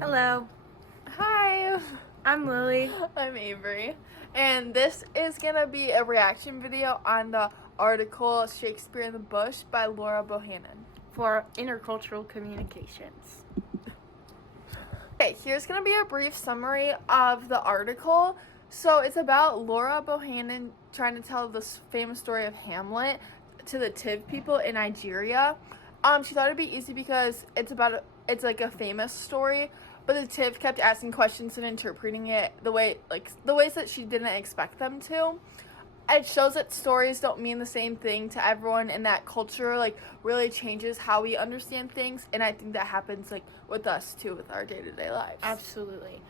Hello, Hi, I'm Lily. I'm Avery, and this is gonna be a reaction video on the article Shakespeare in the Bush by Laura Bohannon. For Intercultural Communications. Okay, here's gonna be a brief summary of the article. So it's about Laura Bohannon trying to tell this famous story of Hamlet to the Tiv people in Nigeria. She thought it'd be easy because it's like a famous story, but the Tiv kept asking questions and interpreting it the ways that she didn't expect them to. It shows that stories don't mean the same thing to everyone, and that culture really changes how we understand things, and I think that happens with us too, with our day-to-day lives. Absolutely.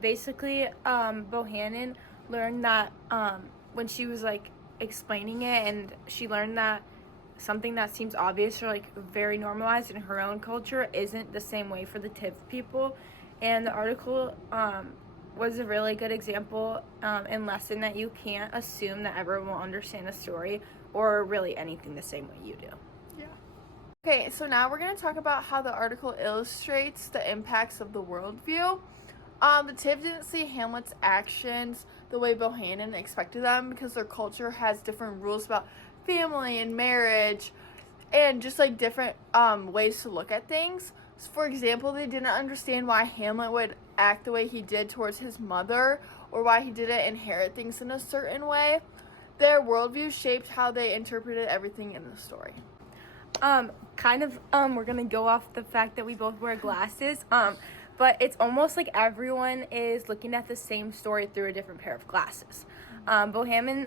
Basically, Bohannon learned that when she was explaining it, and she learned that something that seems obvious or very normalized in her own culture isn't the same way for the Tiv people. And the article was a really good example and lesson that you can't assume that everyone will understand a story or really anything the same way you do. Yeah. Okay, so now we're going to talk about how the article illustrates the impacts of the worldview. The Tiv didn't see Hamlet's actions the way Bohannon expected them because their culture has different rules about family and marriage and just different ways to look at things. So for example, they didn't understand why Hamlet would act the way he did towards his mother or why he didn't inherit things in a certain way. Their worldview shaped how they interpreted everything in the story. We're gonna go off the fact that we both wear glasses. But it's almost like everyone is looking at the same story through a different pair of glasses. Bohannon,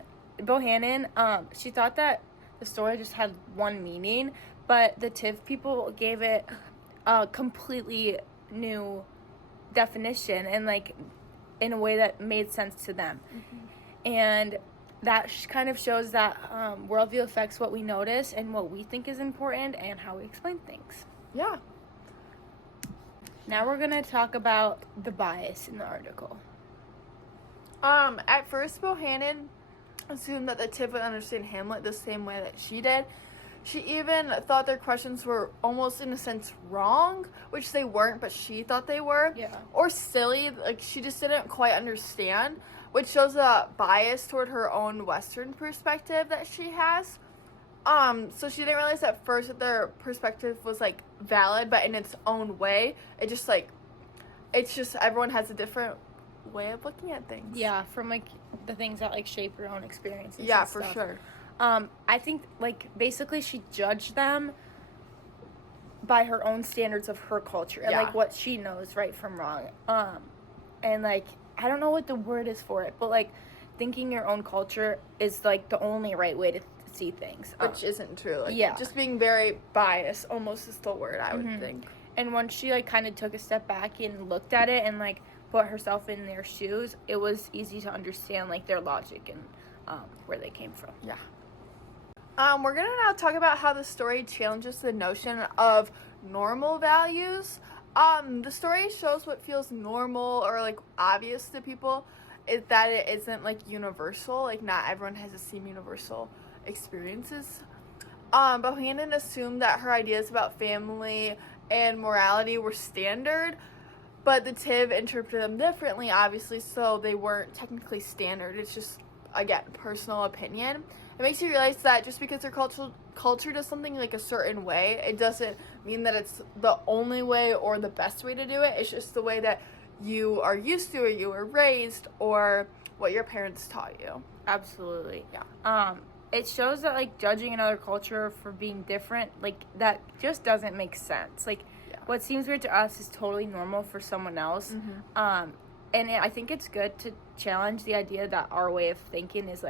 she thought that the story just had one meaning, but the Tiv people gave it a completely new definition and in a way that made sense to them. Mm-hmm. And that kind of shows that worldview affects what we notice and what we think is important and how we explain things. Yeah. Now we're going to talk about the bias in the article. At first, Bohannon assumed that the Tiv would understand Hamlet the same way that she did. She even thought their questions were almost, in a sense, wrong, which they weren't, but she thought they were. Yeah. Or silly, she just didn't quite understand, which shows a bias toward her own Western perspective that she has. So she didn't realize at first that their perspective was valid, but in its own way. It's just everyone has a different way of looking at things. Yeah, from the things that shape your own experiences. Yeah, for sure. I think basically she judged them by her own standards of her culture and what she knows right from wrong. And I don't know what the word is for it, but thinking your own culture is the only right way to see things, which isn't true. Yeah, just being very biased almost is the word I would think. And once she kind of took a step back and looked at it and put herself in their shoes, it was easy to understand their logic and where they came from. Yeah. We're gonna now talk about how the story challenges the notion of normal values. The story shows what feels normal or obvious to people is that it isn't universal. Not everyone has the same universal experiences. Bohannon assumed that her ideas about family and morality were standard, but the Tiv interpreted them differently, obviously, so they weren't technically standard. It's just, again, personal opinion. It makes you realize that just because their culture does something a certain way, it doesn't mean that it's the only way or the best way to do it. It's just the way that you are used to or you were raised or what your parents taught you. Absolutely. Yeah. It shows that judging another culture for being different, that just doesn't make sense. What seems weird to us is totally normal for someone else. Mm-hmm. And I think it's good to challenge the idea that our way of thinking is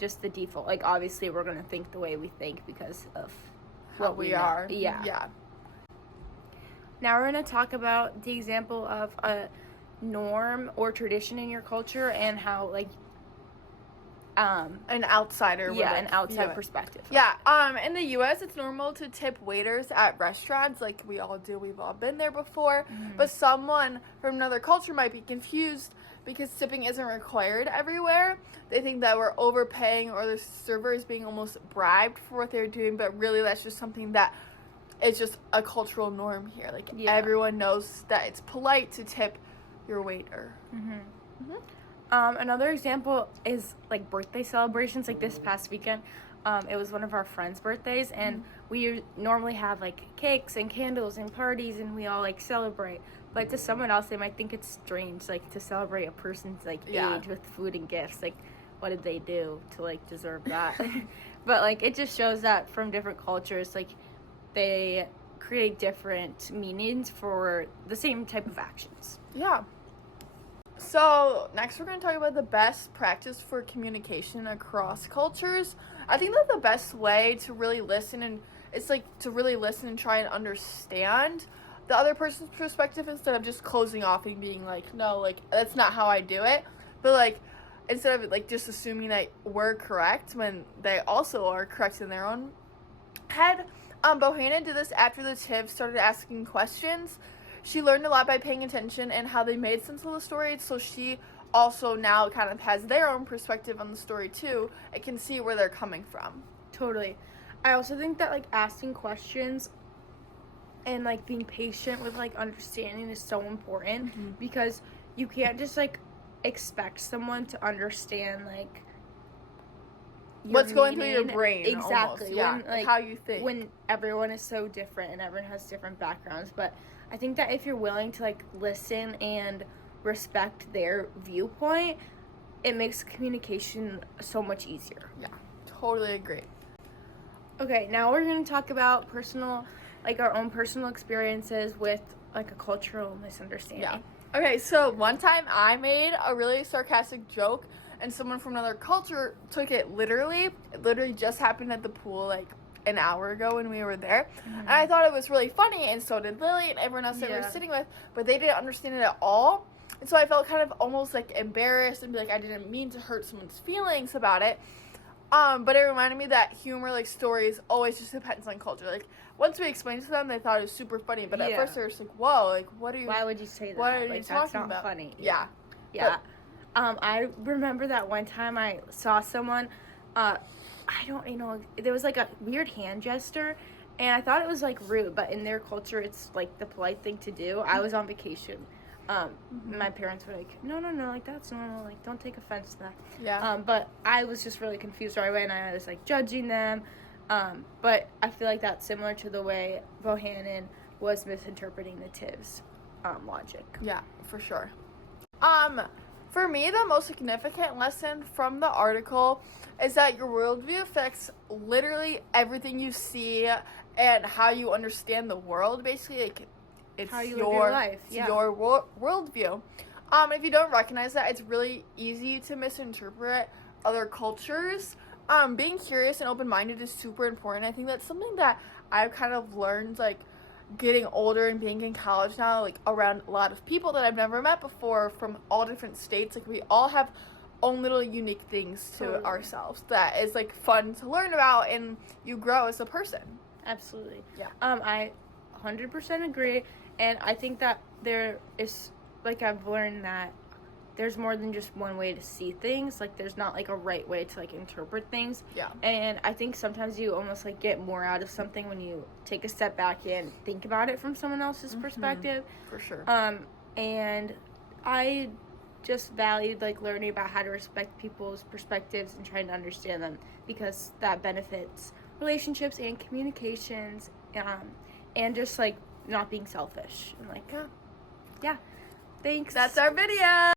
just the default. Obviously we're going to think the way we think because of what we are. Yeah. Yeah. Now we're going to talk about the example of a norm or tradition in your culture and how an outsider an outside perspective. Yeah. In the US it's normal to tip waiters at restaurants we all do. We've all been there before. Mm-hmm. But someone from another culture might be confused because tipping isn't required everywhere. They think that we're overpaying or the server is being almost bribed for what they're doing, but really that's just something that it's just a cultural norm here. Like, Yeah. everyone knows that it's polite to tip your waiter. Another example is like birthday celebrations. Like this past weekend, it was one of our friends' birthdays, and we normally have like cakes and candles and parties, and we all like celebrate. But to someone else, they might think it's strange, like to celebrate a person's like age with food and gifts. Like, what did they do to like deserve that? But like it just shows that from different cultures, like they create different meanings for the same type of actions. Yeah. So, next we're going to talk about the best practice for communication across cultures. I think that the best way to really listen and try and understand the other person's perspective instead of just closing off and being like, no, like, that's not how I do it. But, like, instead of, like, just assuming that we're correct when they also are correct in their own head. Bohannon did this after the Tiv started asking questions. She learned a lot by paying attention and how they made sense of the story, so she also now kind of has their own perspective on the story too and can see where they're coming from. Totally. I also think that like asking questions and like being patient with like understanding is so important because you can't just like expect someone to understand like what's going through your brain. Exactly. Almost. Yeah. When, like, how you think. When everyone is so different and everyone has different backgrounds. But I think that if you're willing to like listen and respect their viewpoint, it makes communication so much easier. Yeah, totally agree. Okay, now we're going to talk about our own personal experiences with like a cultural misunderstanding. Yeah. Okay, so one time I made a really sarcastic joke and someone from another culture took it literally. It literally just happened at the pool like an hour ago when we were there. And I thought it was really funny, and so did Lily and everyone else that we were sitting with, but they didn't understand it at all. And so I felt kind of almost like embarrassed and be like I didn't mean to hurt someone's feelings about it. But it reminded me that humor, like stories, always just depends on culture. Like once we explained it to them, they thought it was super funny. But at first they were just like, "Whoa, like what are you? Why would you say that? What are like, you talking that's not about?" Funny. Yeah. Yeah. I remember that one time I saw someone. There was like a weird hand gesture, and I thought it was like rude. But in their culture, it's like the polite thing to do. I was on vacation. My parents were like, no, like that's normal, like don't take offense to that. Yeah. But I was just really confused right away, and I was like judging them. But I feel like that's similar to the way Bohannon was misinterpreting the Tiv's logic. Yeah, for sure. For me, the most significant lesson from the article is that your worldview affects literally everything you see and how you understand the world. Basically, like, it's how you live your life. Your worldview. If you don't recognize that, it's really easy to misinterpret other cultures. Being curious and open-minded is super important. I think that's something that I've kind of learned, like, getting older and being in college now, like, around a lot of people that I've never met before from all different states. Like, we all have own little unique things to ourselves that is, like, fun to learn about, and you grow as a person. Absolutely. Yeah. I 100% agree, and I think that there is, like, I've learned that there's more than just one way to see things. Like, there's not, like, a right way to, like, interpret things. Yeah. And I think sometimes you almost, like, get more out of something when you take a step back and think about it from someone else's perspective. For sure. And I just valued, like, learning about how to respect people's perspectives and trying to understand them, because that benefits relationships and communications, and just, like, not being selfish. And, like, yeah. Thanks. That's our video.